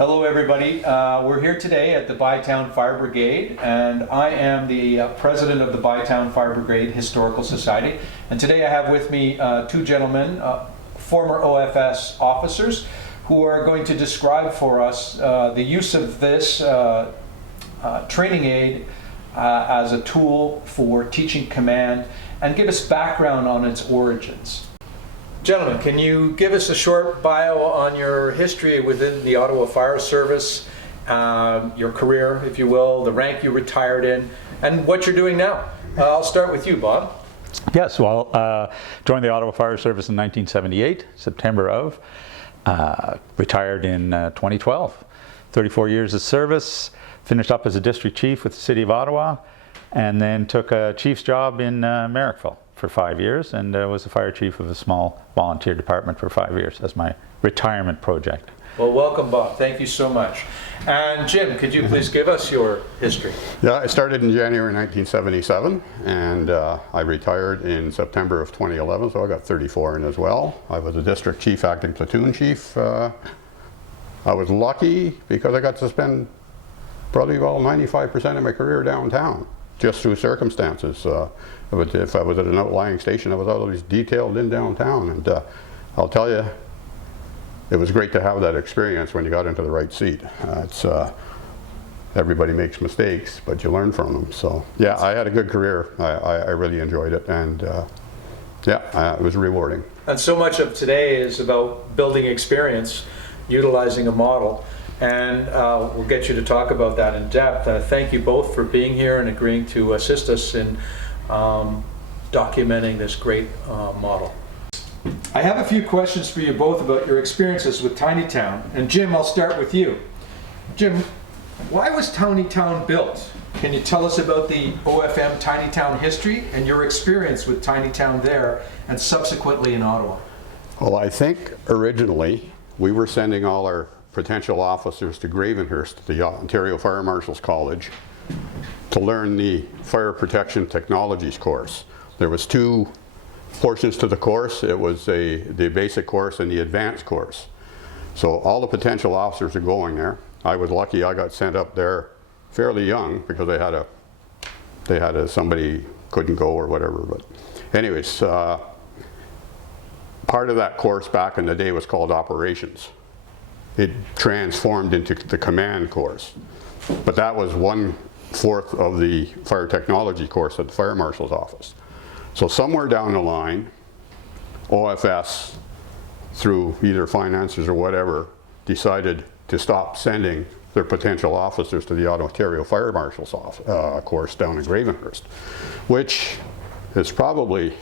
Hello everybody, we're here today at the Bytown Fire Brigade, and I am the president of the Bytown Fire Brigade Historical Society, and today I have with me two gentlemen, former OFS officers, who are going to describe for us the use of this training aid as a tool for teaching command and give us background on its origins. Gentlemen, can you give us a short bio on your history within the Ottawa Fire Service, your career, if you will, the rank you retired in, and what you're doing now? I'll start with you, Bob. Yes, well, joined the Ottawa Fire Service in 1978, September of. Retired in 2012. 34 years of service, finished up as a district chief with the City of Ottawa, and then took a chief's job in Merrickville for 5 years, and was the fire chief of a small volunteer department for 5 years as my retirement project. Well, welcome, Bob. Thank you so much. And Jim, could you please give us your history? Yeah, I started in January 1977, and I retired in September of 2011, so I got 34 in as well. I was a district chief, acting platoon chief. I was lucky because I got to spend probably 95% of my career downtown, just through circumstances. If I was at an outlying station, I was always detailed in downtown, and I'll tell you, it was great to have that experience when you got into the right seat. Everybody makes mistakes, but you learn from them. So yeah, I had a good career. I really enjoyed it, and yeah, it was rewarding. And so much of today is about building experience, utilizing a model, and we'll get you to talk about that in depth. Thank you both for being here and agreeing to assist us in documenting this great model. I have a few questions for you both about your experiences with Tiny Town. And Jim, I'll start with you. Jim, why was Tiny Town built? Can you tell us about the OFM Tiny Town history and your experience with Tiny Town there and subsequently in Ottawa? Well, I think originally we were sending all our potential officers to Gravenhurst, the Ontario Fire Marshals College, to learn the Fire Protection Technologies course. There was two portions to the course. It was the basic course and the advanced course. So all the potential officers are going there. I was lucky I got sent up there fairly young because they had somebody couldn't go or whatever. But anyways, part of that course back in the day was called operations. It transformed into the command course. But that was 1/4 of the fire technology course at the fire marshal's office. So somewhere down the line, OFS, through either finances or whatever, decided to stop sending their potential officers to the Ontario Fire Marshal's course down in Gravenhurst, which is probably,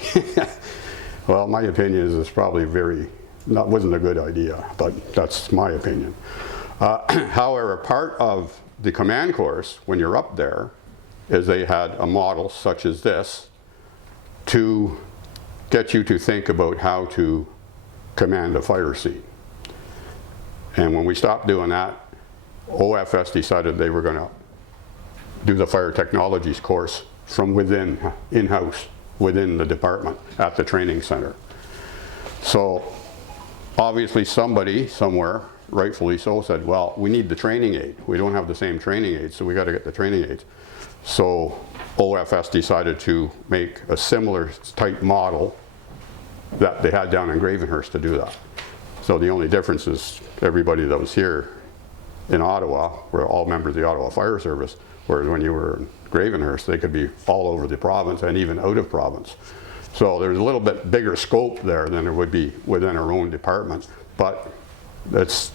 well, my opinion is it's probably wasn't a good idea, but that's my opinion. However, part of the command course, when you're up there, is they had a model such as this to get you to think about how to command a fire scene. And when we stopped doing that, OFS decided they were going to do the fire technologies course from within, in-house, within the department at the training center. So obviously somebody somewhere, rightfully so, said, well, we need the training aid. We don't have the same training aid, so we got to get the training aids. So OFS decided to make a similar type model that they had down in Gravenhurst to do that. So the only difference is everybody that was here in Ottawa were all members of the Ottawa Fire Service, whereas when you were in Gravenhurst, they could be all over the province and even out of province. So there's a little bit bigger scope there than there would be within our own department, but that's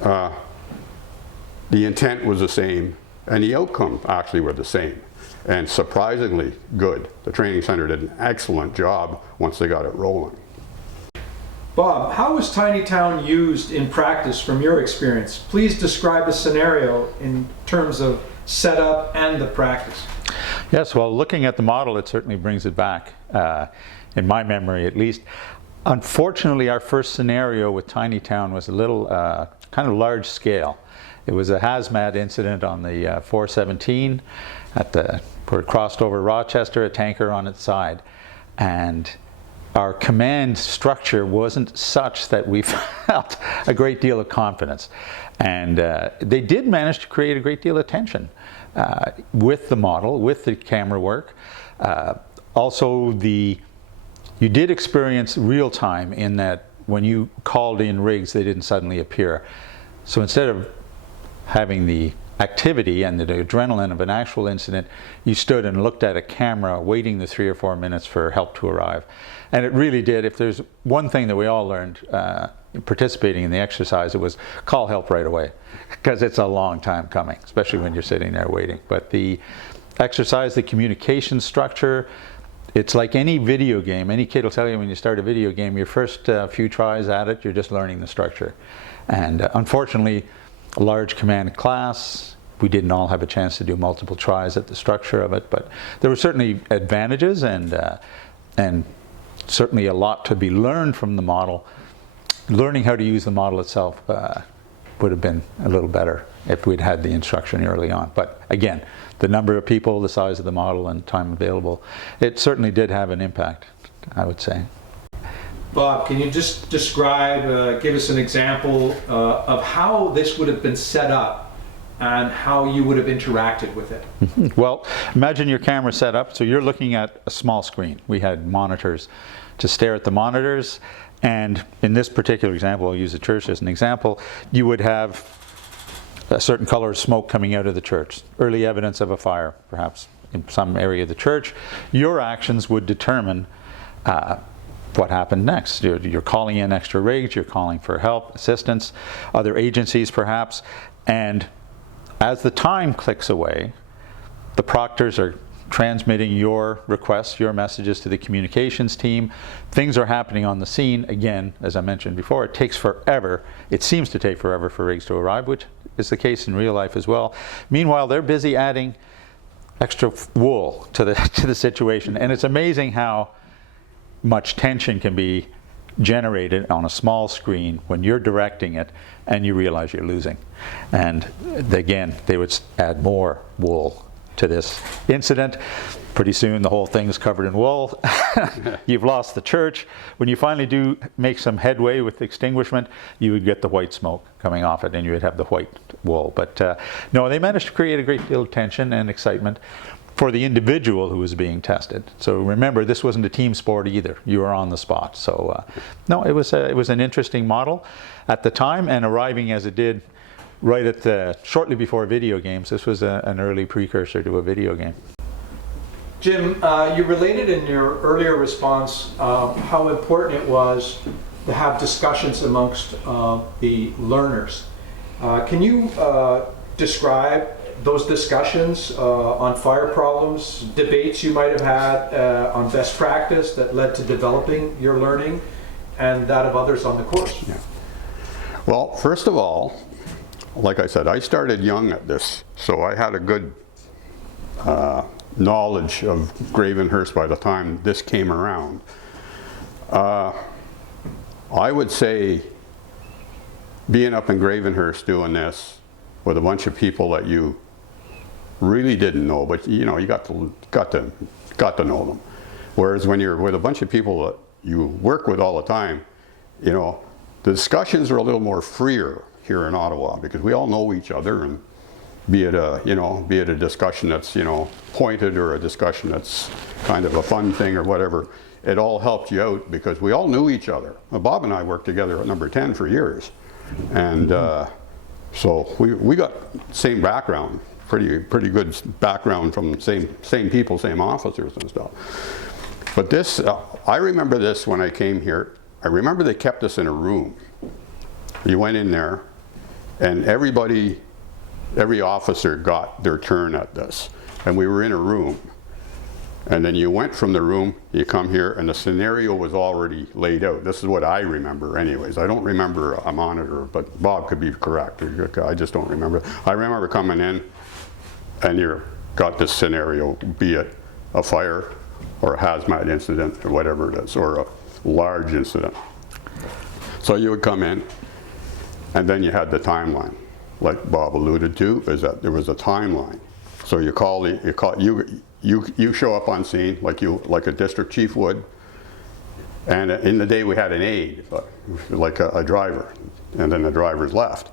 the intent was the same, and the outcome actually were the same, and surprisingly good. The training center did an excellent job once they got it rolling. Bob, how was Tiny Town used in practice from your experience? Please describe a scenario in terms of setup and the practice. Yes, well, looking at the model, it certainly brings it back, in my memory at least. Unfortunately, our first scenario with Tiny Town was a little kind of large scale. It was a hazmat incident on the 417 where it crossed over Rochester, a tanker on its side. And our command structure wasn't such that we felt a great deal of confidence. And they did manage to create a great deal of tension with the model, with the camera work. Also, you did experience real time in that when you called in rigs, they didn't suddenly appear. So instead of having the activity and the adrenaline of an actual incident, you stood and looked at a camera waiting the 3 or 4 minutes for help to arrive. And it really did. If there's one thing that we all learned participating in the exercise, it was call help right away, because it's a long time coming, especially when you're sitting there waiting. But the exercise, the communication structure, it's like any video game. Any kid will tell you when you start a video game, your first few tries at it, you're just learning the structure. And unfortunately, a large command class, we didn't all have a chance to do multiple tries at the structure of it, but there were certainly advantages and certainly a lot to be learned from the model. Learning how to use the model itself would have been a little better if we'd had the instruction early on. But again, the number of people, the size of the model, and time available, it certainly did have an impact, I would say. Bob, can you just describe, give us an example of how this would have been set up and how you would have interacted with it? Well, imagine your camera set up, so you're looking at a small screen. We had monitors to stare at the monitors, and in this particular example, I'll use the church as an example, you would have a certain color of smoke coming out of the church, early evidence of a fire, perhaps in some area of the church. Your actions would determine what happened next. You're calling in extra rigs, you're calling for help, assistance, other agencies perhaps, and as the time clicks away, the proctors are transmitting your requests, your messages to the communications team. Things are happening on the scene. Again, as I mentioned before, it takes forever. It seems to take forever for rigs to arrive, which is the case in real life as well. Meanwhile, they're busy adding extra wool to the situation, and it's amazing how much tension can be generated on a small screen when you're directing it and you realize you're losing. And again, they would add more wool to this incident. Pretty soon the whole thing's covered in wool. You've lost the church. When you finally do make some headway with the extinguishment, you would get the white smoke coming off it and you would have the white wool. But no, they managed to create a great deal of tension and excitement for the individual who was being tested. So remember, this wasn't a team sport either. You were on the spot. So no, it was an interesting model at the time, and arriving as it did right at shortly before video games. This was an early precursor to a video game. Jim, you related in your earlier response how important it was to have discussions amongst the learners. Can you describe those discussions on fire problems, debates you might have had on best practice that led to developing your learning and that of others on the course? Yeah. Well, first of all, like I said, I started young at this, so I had a good knowledge of Gravenhurst by the time this came around. I would say being up in Gravenhurst doing this with a bunch of people that you really didn't know, but you know, you got to know them. Whereas when you're with a bunch of people that you work with all the time, you know, the discussions are a little more freer here in Ottawa because we all know each other, and be it a discussion that's, you know, pointed or a discussion that's kind of a fun thing or whatever, it all helped you out because we all knew each other. Well, Bob and I worked together at number 10 for years, and so we got same background, pretty good background from same people, same officers and stuff. But this, I remember this when I came here. I remember they kept us in a room. You went in there, and every officer got their turn at this, and we were in a room. And then you went from the room, you come here, and the scenario was already laid out. This is what I remember anyways. I don't remember a monitor, but Bob could be correct. I just don't remember. I remember coming in, and you got this scenario, be it a fire or a hazmat incident or whatever it is, or a large incident. So you would come in, and then you had the timeline. Like Bob alluded to, is that there was a timeline. So you show up on scene like a district chief would. And in the day we had an aide, like a driver, and then the drivers left.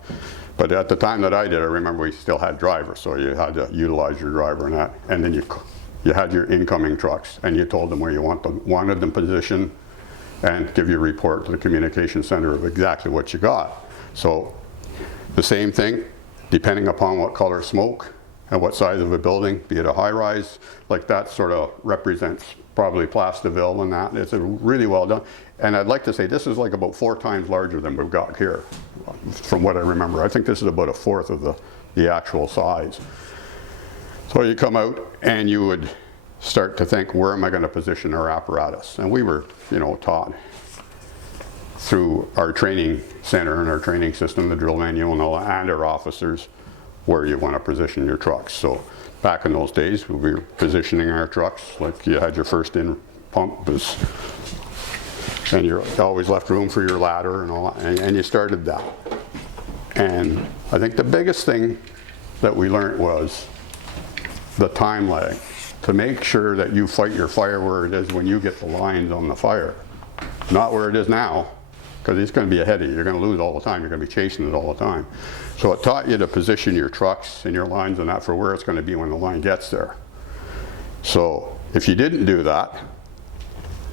But at the time that I did, I remember we still had drivers, so you had to utilize your driver and that. And then you had your incoming trucks, and you told them where you wanted them positioned, and give you a report to the communication center of exactly what you got. So the same thing, depending upon what color smoke and what size of a building, be it a high-rise, like that sort of represents probably Plasterville and that. It's really well done. And I'd like to say this is like about 4 times larger than we've got here, from what I remember. I think this is about 1/4 of the actual size. So you come out and you would start to think, where am I going to position our apparatus? And we were, taught through our training center and our training system, the drill manual and all, and our officers, where you want to position your trucks. So back in those days, we were positioning our trucks like you had your first in pump, and you always left room for your ladder and all that, and you started that. And I think the biggest thing that we learned was the time lag, to make sure that you fight your fire where it is when you get the lines on the fire, not where it is now, because it's going to be ahead of you. You're going to lose all the time. You're going to be chasing it all the time. So it taught you to position your trucks and your lines and that for where it's going to be when the line gets there. So if you didn't do that,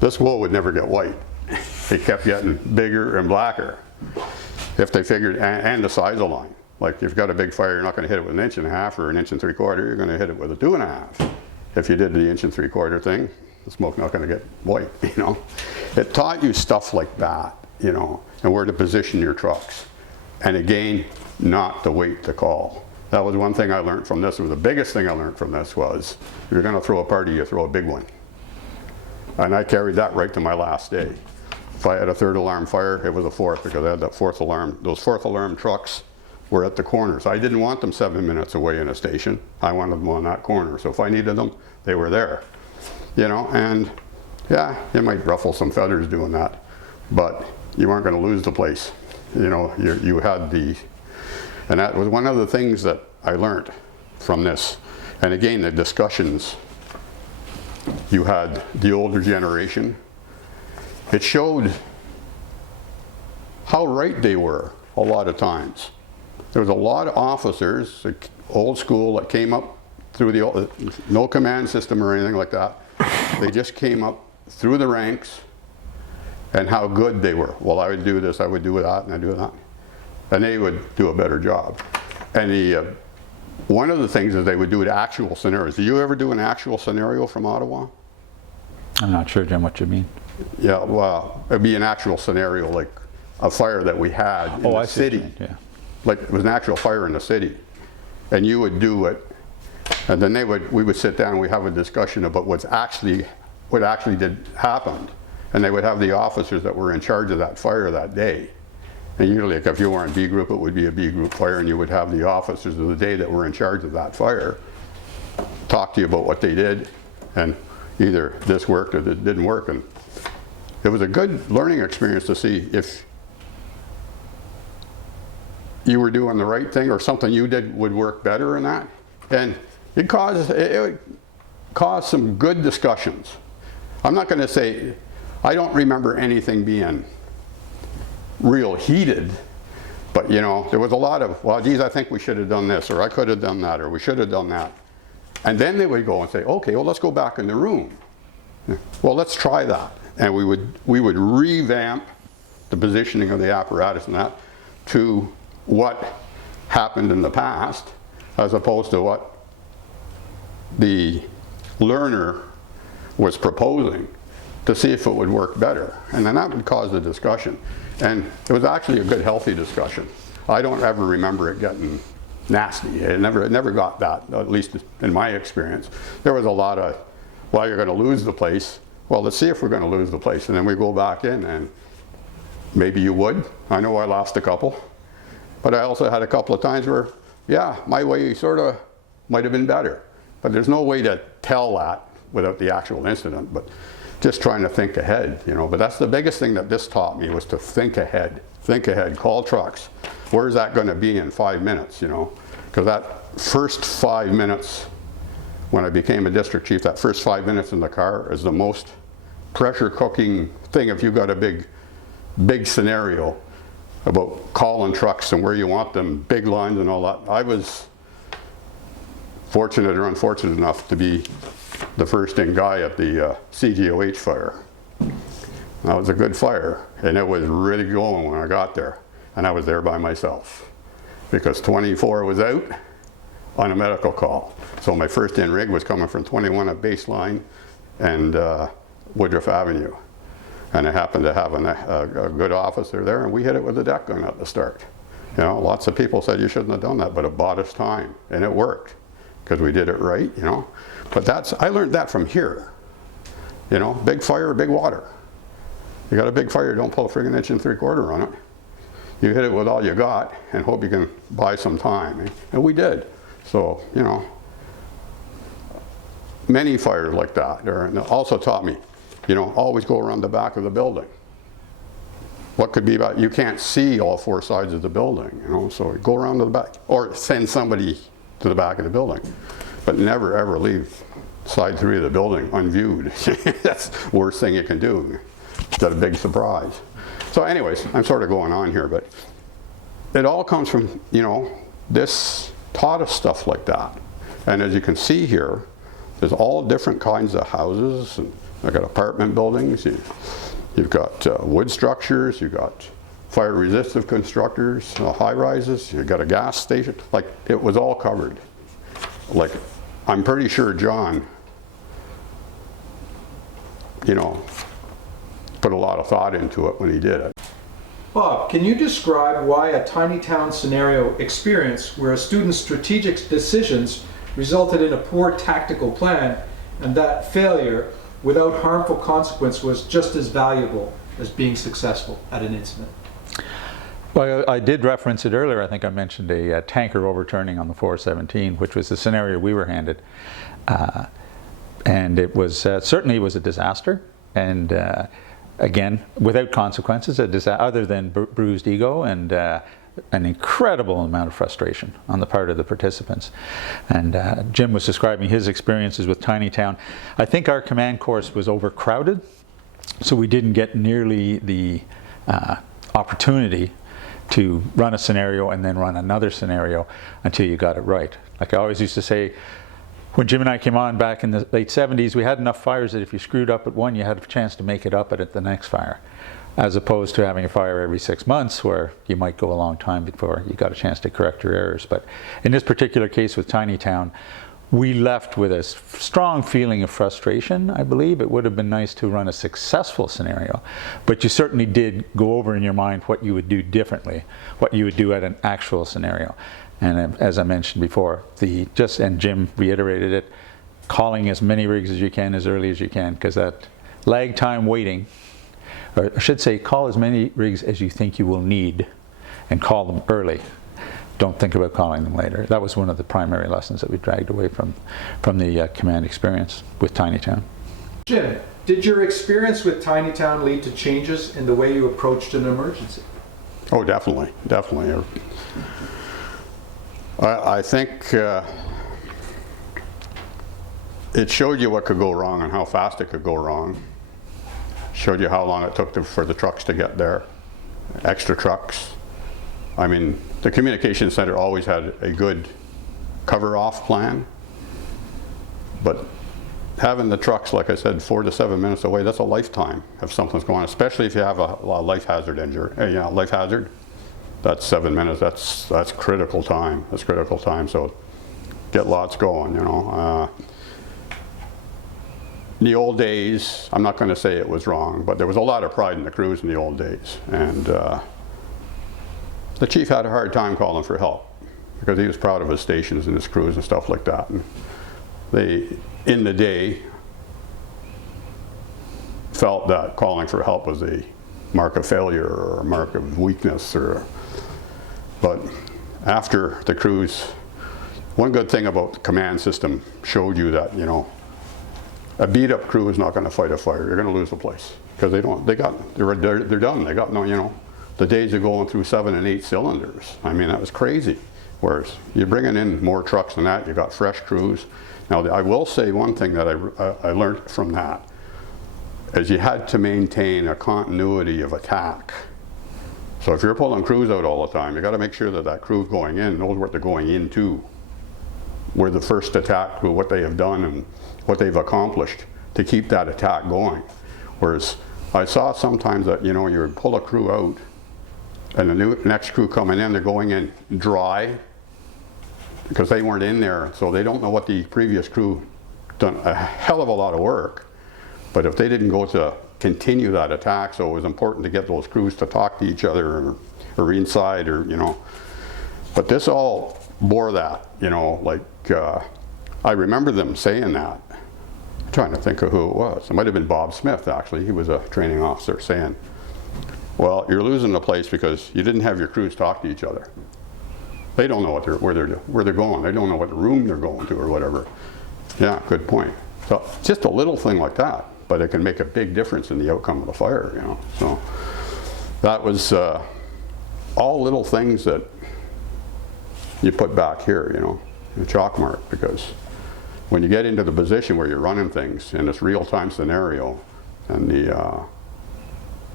this wool would never get white. It kept getting bigger and blacker. If they figured, and the size of line. Like if you've got a big fire, you're not going to hit it with 1.5 inches or 1 3/4 inches. You're going to hit it with a 2.5 inches. If you did the 1 3/4 inch thing, the smoke's not going to get white, It taught you stuff like that, and where to position your trucks. And again, not to wait to call. That was one thing I learned from this. It was the biggest thing I learned from this was, if you're going to throw a party, you throw a big one. And I carried that right to my last day. If I had a 3rd alarm fire, it was a 4th, because I had that 4th alarm. Those 4th alarm trucks were at the corners. I didn't want them 7 minutes away in a station. I wanted them on that corner. So if I needed them, they were there. And yeah, you might ruffle some feathers doing that, but you weren't going to lose the place. You had and that was one of the things that I learned from this. And again, the discussions, you had the older generation. It showed how right they were a lot of times. There was a lot of officers, like old school, that came up through no command system or anything like that. They just came up through the ranks, and how good they were. Well, I would do this, I would do that, and I do that. And they would do a better job. And one of the things is they would do actual scenarios. Do you ever do an actual scenario from Ottawa? I'm not sure, Jim, what you mean. Yeah, well, it'd be an actual scenario, like a fire that we had in the city. Yeah. Like it was an actual fire in the city. And you would do it, and then we would sit down and we'd have a discussion about what actually did happen. And they would have the officers that were in charge of that fire that day. And usually, like if you were in B group, it would be a B group fire, and you would have the officers of the day that were in charge of that fire talk to you about what they did, and either this worked or it didn't work. And it was a good learning experience to see if you were doing the right thing or something you did would work better in that. And it would cause some good discussions. I'm not going to say, I don't remember anything being real heated, but there was a lot of, well, geez, I think we should have done this, or I could have done that, or we should have done that. And then they would go and say, okay, well, let's go back in the room. Well, let's try that. And we would revamp the positioning of the apparatus and that to what happened in the past, as opposed to what the learner was proposing, to see if it would work better. And then that would cause a discussion. And it was actually a good, healthy discussion. I don't ever remember it getting nasty. It never got that, at least in my experience. There was a lot of, well, you're going to lose the place. Well, let's see if we're going to lose the place. And then we go back in, and maybe you would. I know I lost a couple. But I also had a couple of times where, yeah, my way sort of might have been better. But there's no way to tell that without the actual incident. But just trying to think ahead, But that's the biggest thing that this taught me, was to think ahead. Think ahead, call trucks. Where's that going to be in 5 minutes, Because that first 5 minutes, when I became a district chief, that first 5 minutes in the car is the most pressure cooking thing if you've got a big scenario about calling trucks and where you want them, big lines and all that. I was fortunate or unfortunate enough to be the first in guy at the CGOH fire. That was a good fire, and it was really going when I got there. And I was there by myself because 24 was out on a medical call. So my first in rig was coming from 21 at Baseline and Woodruff Avenue. And I happened to have a good officer there, and we hit it with a deck gun at the start. You know, lots of people said you shouldn't have done that, but it bought us time, and it worked because we did it right, you know. But I learned that from here. You know, big fire, big water. You got a big fire, don't pull a friggin' inch and 3/4 on it. You hit it with all you got and hope you can buy some time. And we did. So, you know, many fires like that. And it also taught me, you know, always go around the back of the building. What could be about, you can't see all 4 sides of the building, you know, so go around to the back. Or send somebody to the back of the building. But never ever leave side 3 of the building unviewed. That's the worst thing you can do. It's got a big surprise. So anyways, I'm sort of going on here, but it all comes from, you know, this taught us stuff like that. And as you can see here, there's all different kinds of houses. And I've got apartment buildings. You've got wood structures. You've got fire resistive constructors, high rises. You've got a gas station. Like, it was all covered. Like, I'm pretty sure John, you know, put a lot of thought into it when he did it. Bob, can you describe why a tiny town scenario experience where a student's strategic decisions resulted in a poor tactical plan and that failure without harmful consequence was just as valuable as being successful at an incident? Well, I did reference it earlier. I think I mentioned a tanker overturning on the 417, which was the scenario we were handed. And it was certainly was a disaster. And again, without consequences, other than bruised ego and an incredible amount of frustration on the part of the participants. And Jim was describing his experiences with Tiny Town. I think our command course was overcrowded, so we didn't get nearly the opportunity to run a scenario and then run another scenario until you got it right. Like I always used to say, when Jim and I came on back in the late 70s, we had enough fires that if you screwed up at one, you had a chance to make it up at the next fire, as opposed to having a fire every 6 months where you might go a long time before you got a chance to correct your errors. But in this particular case with Tiny Town, we left with a strong feeling of frustration. I believe it would have been nice to run a successful scenario, but you certainly did go over in your mind what you would do differently, what you would do at an actual scenario. And as I mentioned before, and Jim reiterated it, calling as many rigs as you can as early as you can, because that lag time waiting, or I should say, call as many rigs as you think you will need and call them early. Don't think about calling them later. That was one of the primary lessons that we dragged away from the command experience with Tiny Town. Jim, did your experience with Tiny Town lead to changes in the way you approached an emergency? Oh, definitely, definitely. I think it showed you what could go wrong and how fast it could go wrong. Showed you how long it took for the trucks to get there, extra trucks. I mean, the communication center always had a good cover-off plan, but having the trucks, like I said, 4 to 7 minutes away, that's a lifetime if something's going on, especially if you have a life hazard injury, life hazard. That's 7 minutes, that's critical time, that's critical time, so get lots going, you know. In the old days, I'm not going to say it was wrong, but there was a lot of pride in the crews in the old days, and the chief had a hard time calling for help because he was proud of his stations and his crews and stuff like that. And they, in the day, felt that calling for help was a mark of failure or a mark of weakness. But after the crews, one good thing about the command system showed you that, you know, a beat-up crew is not going to fight a fire. You're going to lose the place because they're done. They got no, you know, the days of going through 7 and 8 cylinders. I mean, that was crazy. Whereas you're bringing in more trucks than that. You got fresh crews. Now, I will say one thing that I learned from that. is you had to maintain a continuity of attack. So if you're pulling crews out all the time, you got to make sure that that crew going in knows what they're going into, where the first attack crew, what they have done and what they've accomplished to keep that attack going. Whereas I saw sometimes that, you know, you would pull a crew out and the next crew coming in, they're going in dry because they weren't in there, so they don't know what the previous crew done a hell of a lot of work. But if they didn't go to continue that attack, so it was important to get those crews to talk to each other or inside, or, you know. But this all bore that, you know, like I remember them saying that. I'm trying to think of who it was. It might have been Bob Smith, actually. He was a training officer, saying, well, you're losing the place because you didn't have your crews talk to each other. They don't know what where they're going. They don't know what room they're going to or whatever. Yeah, good point. So just a little thing like that, but it can make a big difference in the outcome of the fire, you know. So that was all little things that you put back here, you know, in a chalk mark, because when you get into the position where you're running things in this real-time scenario, and the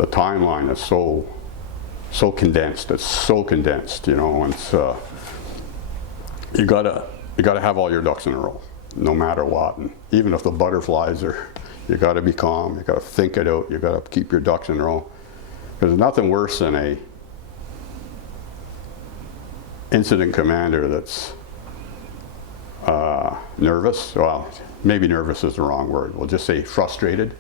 timeline is so condensed, it's so condensed, you know, and it's, you gotta have all your ducks in a row, no matter what. And even if the butterflies are, you gotta be calm, you gotta think it out, you gotta keep your ducks in a row. There's nothing worse than a incident commander that's nervous. Well, maybe nervous is the wrong word. We'll just say frustrated.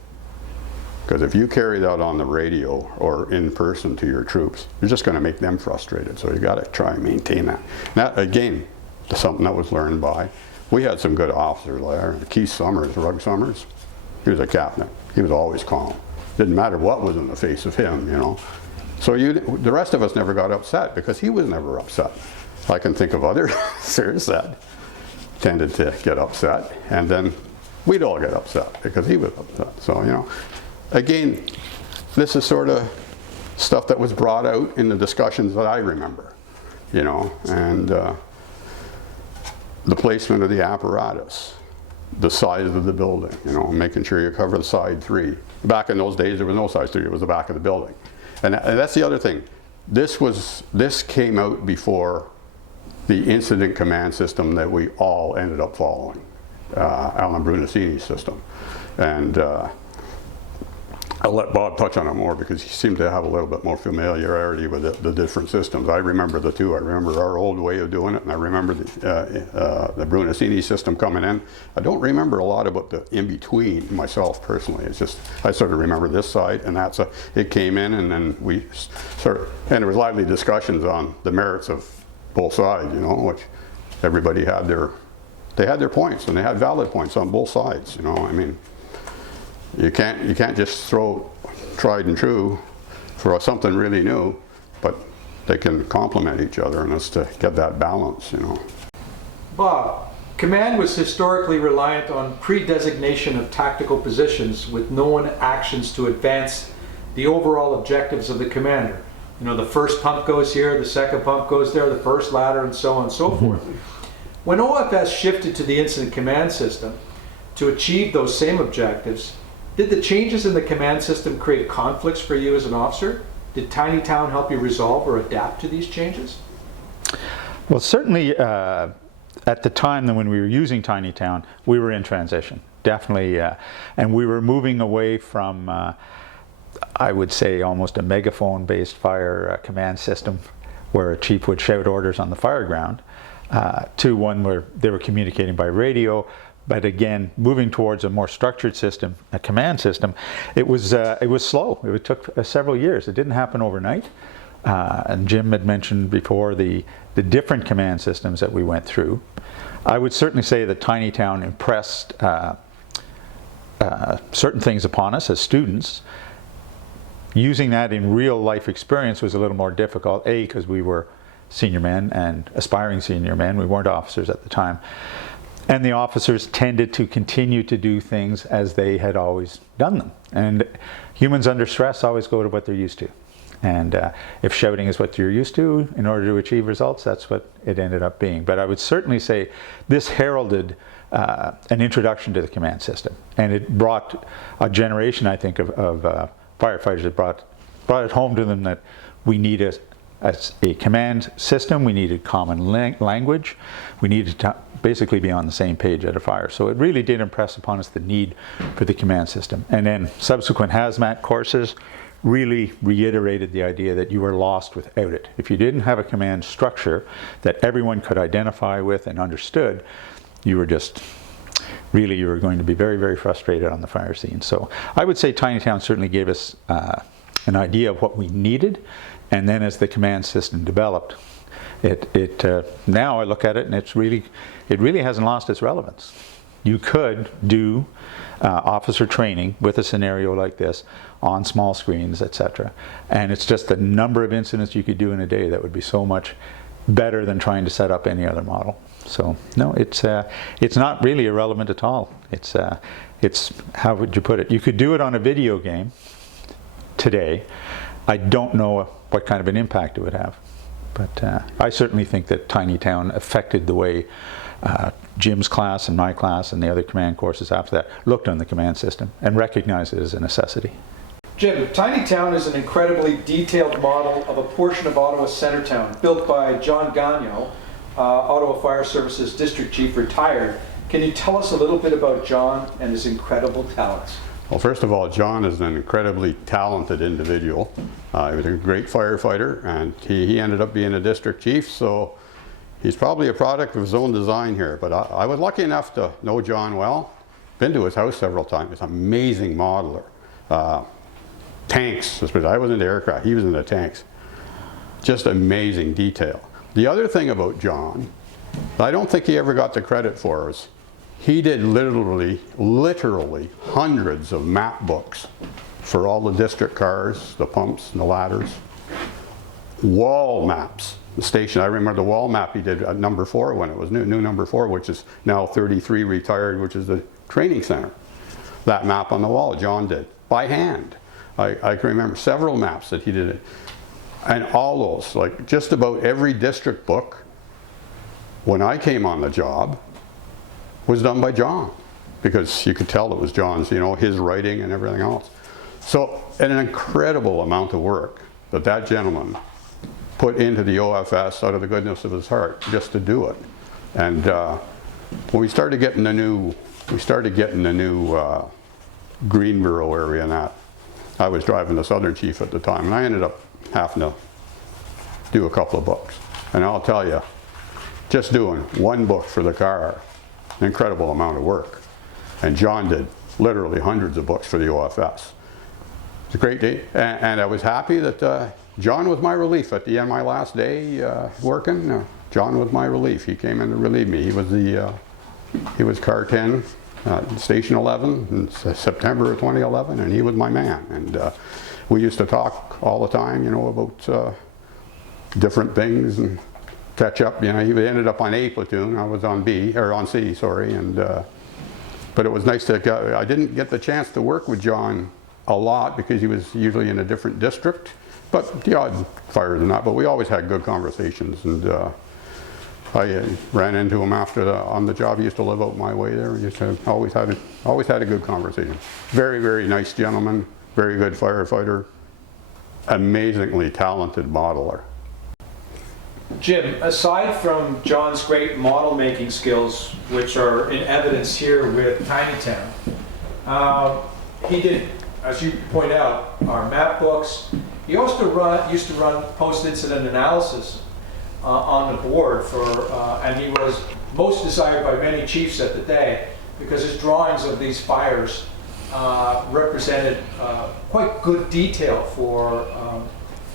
Because if you carry that on the radio or in person to your troops, you're just going to make them frustrated. So you got to try and maintain that. That, again, something that was learned by. We had some good officers there. Keith Summers, Rug Summers, he was a captain. He was always calm. Didn't matter what was in the face of him, you know. So the rest of us never got upset because he was never upset. I can think of other officers that tended to get upset, and then we'd all get upset because he was upset. So, you know, again, this is sort of stuff that was brought out in the discussions that I remember, you know, and the placement of the apparatus, the size of the building, you know, making sure you cover the side 3. Back in those days, there was no side 3, it was the back of the building. And that's the other thing. This came out before the incident command system that we all ended up following, Alan Brunacini's system. And I'll let Bob touch on it more because he seemed to have a little bit more familiarity with the different systems. I remember the two. I remember our old way of doing it, and I remember the Brunacini system coming in. I don't remember a lot about the in-between myself personally. It's just, I sort of remember this side, and it came in, and then we and there was lively discussions on the merits of both sides, you know, which everybody had their points, and they had valid points on both sides, you know. I mean, you can't just throw tried and true for something really new, but they can complement each other, and it's to get that balance, you know. Bob, command was historically reliant on pre-designation of tactical positions with known actions to advance the overall objectives of the commander. You know, the first pump goes here, the second pump goes there, the first ladder, and so on and so forth. When OFS shifted to the incident command system to achieve those same objectives, did the changes in the command system create conflicts for you as an officer? Did Tiny Town help you resolve or adapt to these changes? Well, certainly at the time when we were using Tiny Town, we were in transition, definitely, and we were moving away from I would say almost a megaphone-based fire command system where a chief would shout orders on the fire ground to one where they were communicating by radio. But again, moving towards a more structured system, a command system, it was slow. It took several years. It didn't happen overnight. And Jim had mentioned before the different command systems that we went through. I would certainly say that Tiny Town impressed certain things upon us as students. Using that in real life experience was a little more difficult, A, because we were senior men and aspiring senior men. We weren't officers at the time. And the officers tended to continue to do things as they had always done them. And humans under stress always go to what they're used to. And if shouting is what you're used to in order to achieve results, that's what it ended up being. But I would certainly say this heralded an introduction to the command system. And it brought a generation, I think, of firefighters. It brought it home to them that we need a command system, we needed common language, we needed to basically be on the same page at a fire. So it really did impress upon us the need for the command system. And then subsequent hazmat courses really reiterated the idea that you were lost without it. If you didn't have a command structure that everyone could identify with and understood, you were going to be very, very frustrated on the fire scene. So I would say Tiny Town certainly gave us an idea of what we needed, and then as the command system developed, now I look at it and it really hasn't lost its relevance. You could do officer training with a scenario like this on small screens, etc. And it's just the number of incidents you could do in a day that would be so much better than trying to set up any other model. So no, it's not really irrelevant at all. It's how would you put it? You could do it on a video game today. I don't know what kind of an impact it would have, but I certainly think that Tiny Town affected the way Jim's class and my class and the other command courses after that looked on the command system and recognized it as a necessity. Jim, Tiny Town is an incredibly detailed model of a portion of Ottawa's Centertown, built by John Gagnon, Ottawa Fire Services District Chief, retired. Can you tell us a little bit about John and his incredible talents? Well, first of all, John is an incredibly talented individual. He was a great firefighter, and he ended up being a district chief, so he's probably a product of his own design here. But I was lucky enough to know John well. Been to his house several times. He's an amazing modeler. Tanks, I was into aircraft, he was into tanks. Just amazing detail. The other thing about John, I don't think he ever got the credit for, is he did literally hundreds of map books for all the district cars, the pumps and the ladders. Wall maps. The station, I remember the wall map he did at number 4 when it was new number 4, which is now 33 retired, which is the training center. That map on the wall, John did, by hand. I can remember several maps that he did. And all those, like just about every district book, when I came on the job, was done by John. Because you could tell it was John's, his writing and everything else. So, an incredible amount of work that gentleman put into the OFS out of the goodness of his heart just to do it. And when we started getting the new Greenboro area and that, I was driving the Southern Chief at the time, and I ended up having to do a couple of books. And I'll tell you, just doing one book for the car, an incredible amount of work. And John did literally hundreds of books for the OFS. It's a great day, and I was happy that John was my relief at the end of my last day working. John was my relief. He came in to relieve me. He was car 10. Station 11 in September of 2011, and he was my man. And we used to talk all the time, about different things and catch up. He ended up on A platoon. I was on B, or on C, sorry. And but it was nice to. I didn't get the chance to work with John a lot because he was usually in a different district. But the odd fire than that. But we always had good conversations, and I ran into him on the job. He used to live out my way there. We just always had a good conversation. Very, very nice gentleman, very good firefighter, amazingly talented modeler. Jim, aside from John's great model making skills, which are in evidence here with Tiny Town, he did, as you point out, our map books. He also used to run post-incident analysis on the board and he was most desired by many chiefs at the day because his drawings of these fires represented quite good detail for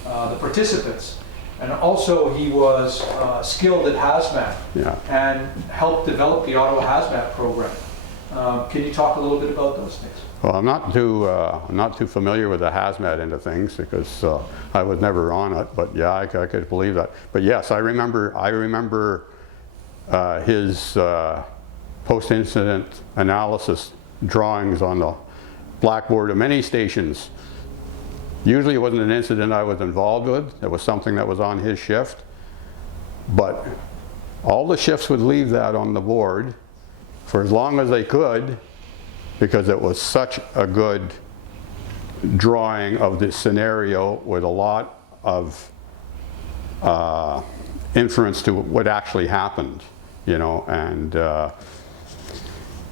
the participants. And also he was skilled at hazmat, and helped develop the Ottawa hazmat program. Can you talk a little bit about those things? Well, I'm not too familiar with the hazmat end of things because I was never on it. But yeah, I could believe that. But yes, I remember his post-incident analysis drawings on the blackboard of many stations. Usually, it wasn't an incident I was involved with. It was something that was on his shift. But all the shifts would leave that on the board, for as long as they could, because it was such a good drawing of the scenario with a lot of inference to what actually happened, you know, and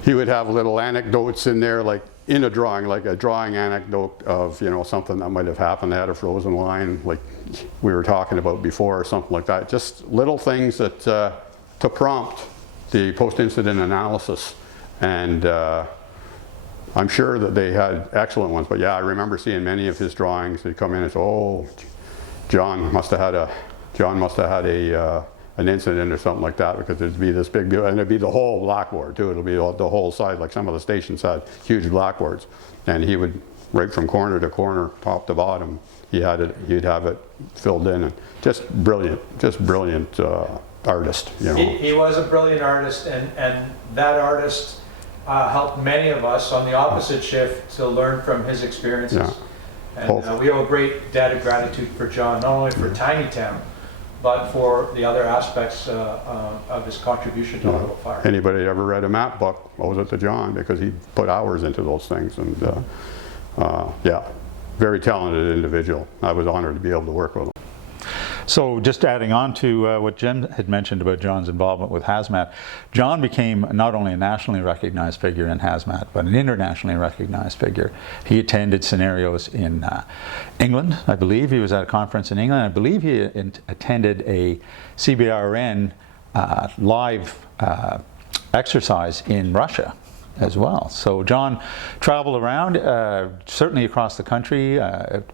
he would have little anecdotes in there, like in a drawing, like a drawing anecdote of, you know, something that might have happened. They had a frozen line, like we were talking about before, or something like that. Just little things that to prompt the post-incident analysis. And I'm sure that they had excellent ones, but yeah, I remember seeing many of his drawings. They'd come in and say, "Oh, John must have had an incident or something like that," because there'd be this big, and it'd be the whole blackboard too. It'll be the whole side, like some of the stations had huge blackboards, and he would, right from corner to corner, top to bottom, he'd have it filled in, and just brilliant artist, you know. He was a brilliant artist, and that artist helped many of us on the opposite shift to learn from his experiences. Yeah. And we owe a great debt of gratitude for John, not only for Tiny Town, but for the other aspects of his contribution to Ottawa Fire. Anybody ever read a map book owes it to John, because he put hours into those things. And yeah, very talented individual. I was honored to be able to work with him. So just adding on to what Jim had mentioned about John's involvement with hazmat, John became not only a nationally recognized figure in hazmat, but an internationally recognized figure. He attended scenarios in England, I believe. He was at a conference in England. I believe he attended a CBRN live exercise in Russia as well. So John traveled around, certainly across the country,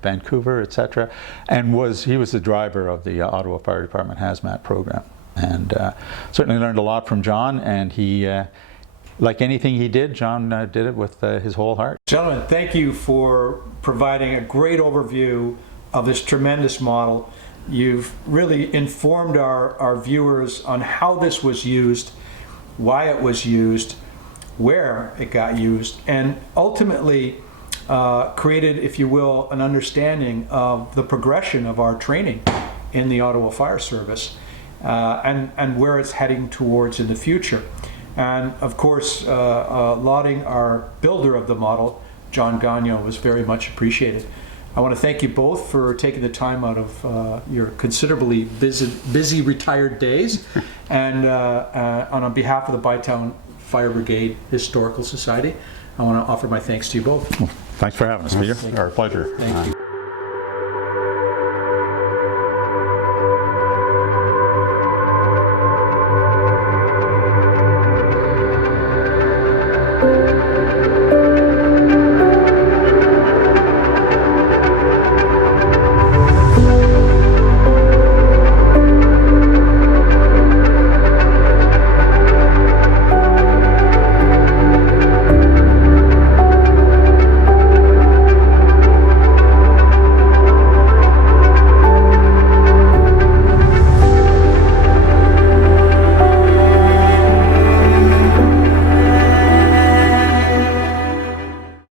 Vancouver, etc., and he was the driver of the Ottawa Fire Department hazmat program, and certainly learned a lot from John. And he, like anything he did, John did it with his whole heart. Gentlemen, thank you for providing a great overview of this tremendous model. You've really informed our viewers on how this was used, why it was used, where it got used, and ultimately created, if you will, an understanding of the progression of our training in the Ottawa Fire Service and where it's heading towards in the future. And of course, lauding our builder of the model, John Gagnon, was very much appreciated. I want to thank you both for taking the time out of your considerably busy retired days, and on behalf of the Bytown Fire Brigade Historical Society, I want to offer my thanks to you both. Thanks for having us, Peter. Our pleasure. Thank you.